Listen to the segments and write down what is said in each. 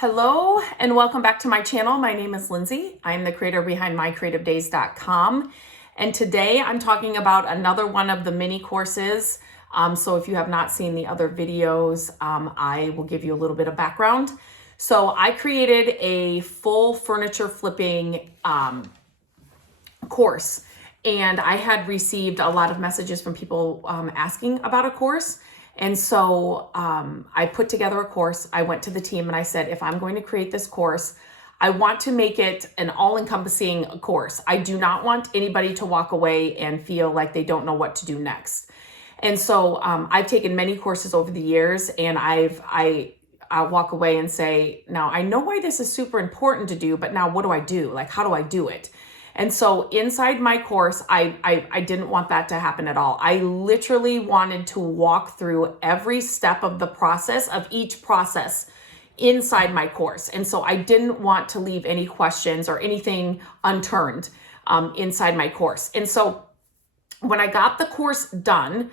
Hello and welcome back to my channel. My name is Lindsay. I'm the creator behind mycreativedays.com. And today I'm talking about another one of the mini courses. So if you have not seen the other videos, I will give you a little bit of background. So I created a full furniture flipping course, and I had received a lot of messages from people asking about a course. And so I put together a course. I went to the team and I said, if I'm going to create this course, I want to make it an all-encompassing course. I do not want anybody to walk away and feel like they don't know what to do next. And so I've taken many courses over the years, and I'll walk away and say, now I know why this is super important to do, but now what do I do? Like, how do I do it? And so inside my course, I didn't want that to happen at all. I literally wanted to walk through every step of the process of each process inside my course. And so I didn't want to leave any questions or anything unturned inside my course. And so when I got the course done,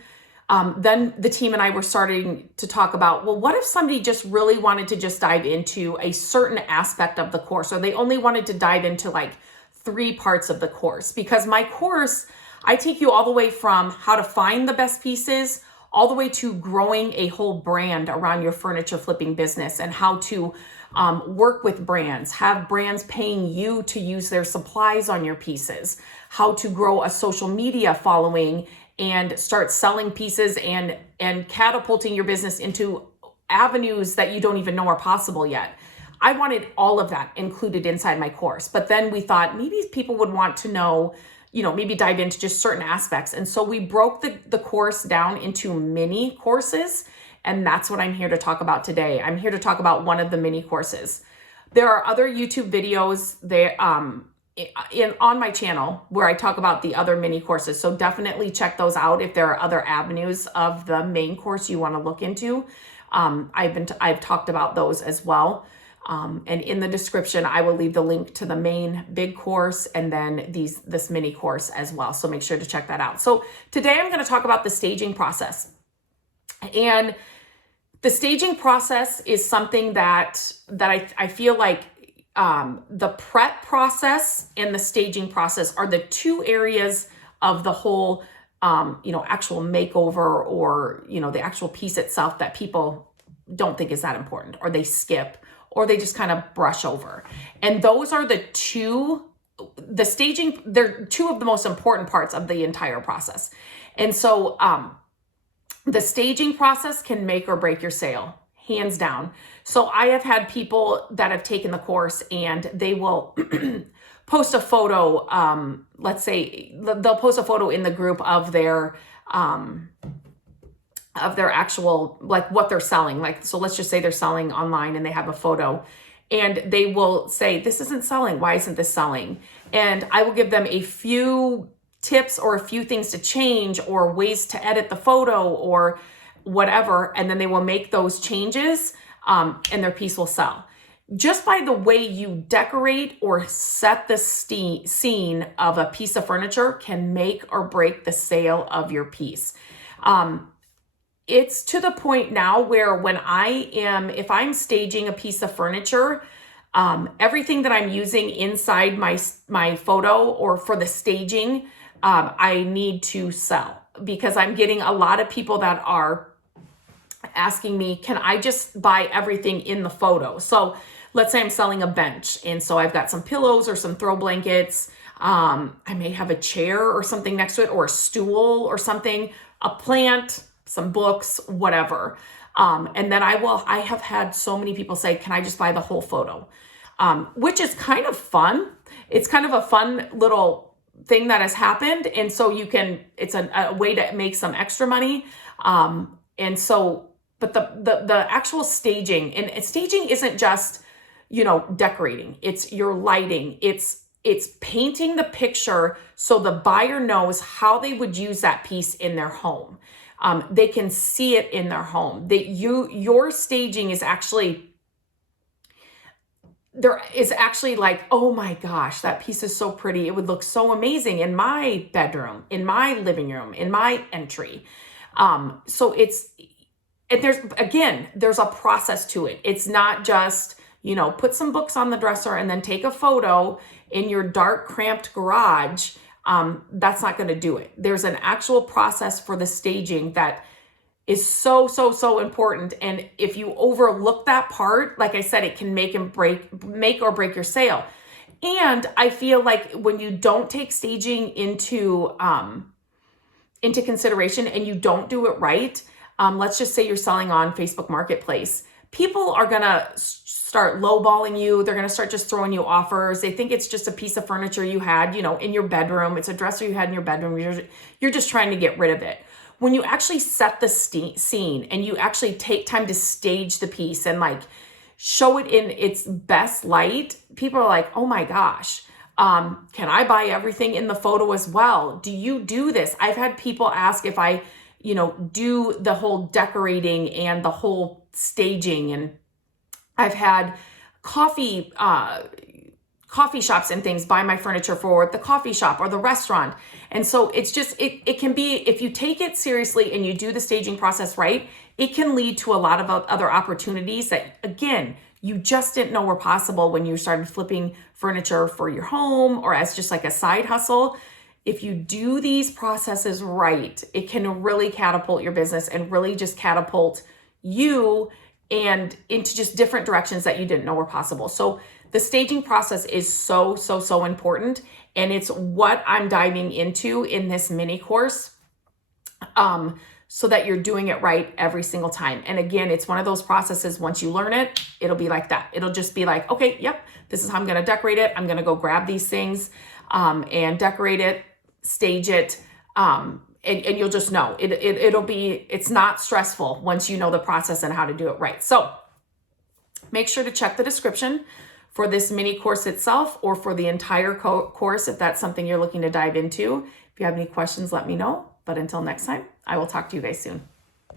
then the team and I were starting to talk about, well, what if somebody just really wanted to just dive into a certain aspect of the course, or they only wanted to dive into like 3 parts of the course? Because my course, I take you all the way from how to find the best pieces, all the way to growing a whole brand around your furniture flipping business, and how to work with brands, have brands paying you to use their supplies on your pieces, how to grow a social media following and start selling pieces and catapulting your business into avenues that you don't even know are possible yet. I wanted all of that included inside my course. But then we thought maybe people would want to know, maybe dive into just certain aspects. And so we broke the course down into mini courses. And that's what I'm here to talk about today. I'm here to talk about one of the mini courses. There are other YouTube videos there on my channel where I talk about the other mini courses. So definitely check those out if there are other avenues of the main course you want to look into. I've talked about those as well. And in the description, I will leave the link to the main big course and then this mini course as well. So make sure to check that out. So today I'm going to talk about the staging process. And the staging process is something that I feel like the prep process and the staging process are the 2 areas of the whole, actual makeover or, the actual piece itself that people don't think is that important, or they skip, or they just kind of brush over. And those are the staging, they're 2 of the most important parts of the entire process. And so the staging process can make or break your sale, hands down. So I have had people that have taken the course and they will post a photo, let's say they'll post a photo in the group of their actual, like what they're selling. Like, so let's just say they're selling online and they have a photo and they will say, this isn't selling. Why isn't this selling? And I will give them a few tips or a few things to change or ways to edit the photo or whatever. And then they will make those changes and their piece will sell. Just by the way you decorate or set the scene of a piece of furniture can make or break the sale of your piece. It's to the point now where if I'm staging a piece of furniture, everything that I'm using inside my photo or for the staging, I need to sell, because I'm getting a lot of people that are asking me, can I just buy everything in the photo? So let's say I'm selling a bench. And so I've got some pillows or some throw blankets. I may have a chair or something next to it, or a stool or something, a plant, some books, whatever. And then I have had so many people say, can I just buy the whole photo? Which is kind of fun. It's kind of a fun little thing that has happened. And so it's a way to make some extra money. And so, but the actual staging, and staging isn't just, decorating. It's your lighting. It's painting the picture so the buyer knows how they would use that piece in their home. They can see it in their home. Your staging is actually, there is actually like, oh my gosh, that piece is so pretty. It would look so amazing in my bedroom, in my living room, in my entry. So there's a process to it. It's not just, put some books on the dresser and then take a photo in your dark, cramped garage, that's not going to do it. There's an actual process for the staging that is so, so, so important. And if you overlook that part, like I said, it can make or break your sale. And I feel like when you don't take staging into consideration and you don't do it right, let's just say you're selling on Facebook Marketplace, people are going to start lowballing you. They're going to start just throwing you offers. They think it's just a piece of furniture you had, in your bedroom. It's a dresser you had in your bedroom. You're just trying to get rid of it. When you actually set the scene and you actually take time to stage the piece and like show it in its best light, people are like, oh my gosh, can I buy everything in the photo as well? Do you do this? I've had people ask if I, do the whole decorating and the whole staging. And I've had coffee shops and things buy my furniture for the coffee shop or the restaurant. And so it's just, it can be, if you take it seriously and you do the staging process right, it can lead to a lot of other opportunities that, again, you just didn't know were possible when you started flipping furniture for your home or as just like a side hustle. If you do these processes right, it can really catapult your business and really just catapult you and into just different directions that you didn't know were possible. So the staging process is so, so, so important. And it's what I'm diving into in this mini course, so that you're doing it right every single time. And again, it's one of those processes, once you learn it, it'll be like that. It'll just be like, okay, yep, this is how I'm going to decorate it. I'm going to go grab these things and decorate it, stage it. And you'll just know it's not stressful once you know the process and how to do it right. So make sure to check the description for this mini course itself or for the entire course if that's something you're looking to dive into. If you have any questions, let me know. But until next time, I will talk to you guys soon.